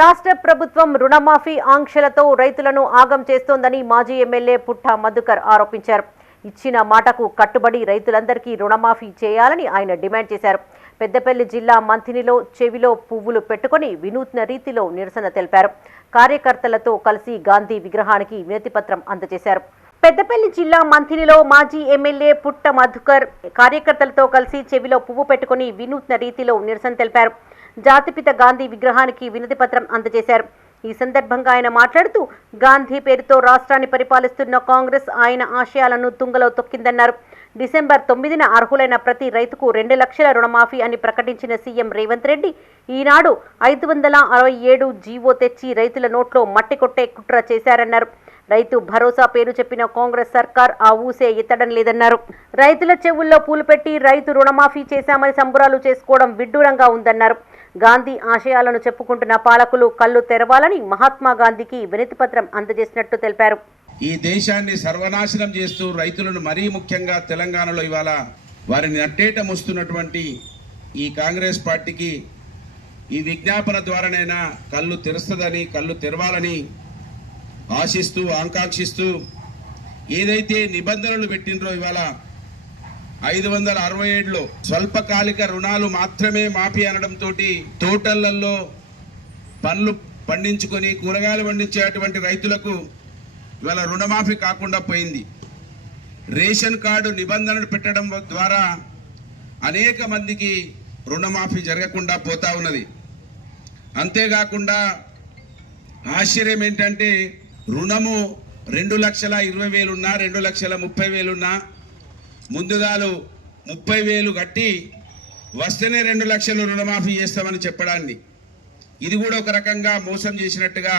రాష్ట్ర ప్రభుత్వం రుణమాఫీ ఆంక్షలతో రైతులను ఆగం చేస్తోందని మాజీ ఎమ్మెల్యే పుట్ట మధుకర్ ఆరోపించారు. ఇచ్చిన మాటకు కట్టుబడి రైతులందరికీ రుణమాఫీ చేయాలని ఆయన డిమాండ్ చేశారు. పెద్దపల్లి జిల్లా మంథినిలో చెవిలో పువ్వులు పెట్టుకొని వినూత్న రీతిలో నిరసన తెలిపారు. కార్యకర్తలతో కలిసి గాంధీ విగ్రహానికి వినతిపత్రం అందజేశారు. పెద్దపల్లి జిల్లా మంథినిలో మాజీ ఎమ్మెల్యే పుట్ట మధుకర్ కార్యకర్తలతో కలిసి చెవిలో పువ్వు పెట్టుకుని వినూత్న రీతిలో నిరసన తెలిపారు. జాతిపిత గాంధీ విగ్రహానికి వినతి పత్రం అందజేశారు. ఈ సందర్భంగా ఆయన మాట్లాడుతూ గాంధీ పేరుతో రాష్ట్రాన్ని పరిపాలిస్తున్న కాంగ్రెస్ ఆయన ఆశయాలను తుంగలో తొక్కిందన్నారు. డిసెంబర్ తొమ్మిదిన అర్హులైన ప్రతి రైతుకు రెండు లక్షల రుణమాఫీ అని ప్రకటించిన సీఎం రేవంత్ రెడ్డి ఈనాడు ఐదు వందల అరవై ఏడు జీవో తెచ్చి రైతుల నోట్లో మట్టి కొట్టే కుట్ర చేశారన్నారు. రైతు భరోసా పేరు చెప్పిన కాంగ్రెస్ సర్కార్ ఆ ఊసే ఎత్తడం లేదన్నారు. రైతుల చెవుల్లో పూలు పెట్టి రైతు రుణమాఫీ చేశామని సంబురాలు చేసుకోవడం విడ్డూరంగా ఉందన్నారు. గాంధీ ఆశయాలను చెప్పుకుంటున్న పాలకులు కళ్ళు తెరవాలని మహాత్మా గాంధీకి వినతిపత్రం అందజేసినట్టు తెలిపారు. ఈ దేశాన్ని సర్వనాశనం చేస్తూ రైతులను మరీ ముఖ్యంగా తెలంగాణలో ఇవాళ వారిని నట్టేట ముస్తున్నటువంటి ఈ కాంగ్రెస్ పార్టీకి ఈ విజ్ఞాపన ద్వారానైనా కళ్ళు తెరుస్తుందని కళ్ళు తెరవాలని ఆశిస్తూ ఆకాంక్షిస్తూ ఏదైతే నిబంధనలు పెట్టినరో ఇవాళ ఐదు వందల అరవై ఏడులో స్వల్పకాలిక రుణాలు మాత్రమే మాఫీ అనడంతో తోటలలో పండ్లు పండించుకొని కూరగాయలు పండించేటువంటి రైతులకు ఇవాళ రుణమాఫీ కాకుండా పోయింది. రేషన్ కార్డు నిబంధనలు పెట్టడం ద్వారా అనేక మందికి రుణమాఫీ జరగకుండా పోతా ఉన్నది. అంతేకాకుండా ఆశ్చర్యం ఏంటంటే రుణము రెండు లక్షల ఇరవై వేలున్నా రెండు లక్షల ముప్పై వేలున్నా ముందుగాలు ముప్పై వేలు కట్టి వస్తేనే రెండు లక్షలు రుణమాఫీ చేస్తామని చెప్పడాన్ని. ఇది కూడా ఒక రకంగా మోసం చేసినట్టుగా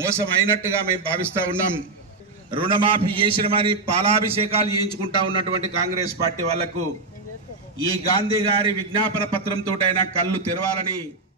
మోసం అయినట్టుగా మేము భావిస్తూ ఉన్నాం. రుణమాఫీ చేసినమని పాలాభిషేకాలు చేయించుకుంటా ఉన్నటువంటి కాంగ్రెస్ పార్టీ వాళ్ళకు ఈ గాంధీ గారి విజ్ఞాపన పత్రంతోటైనా కళ్ళు తెరవాలని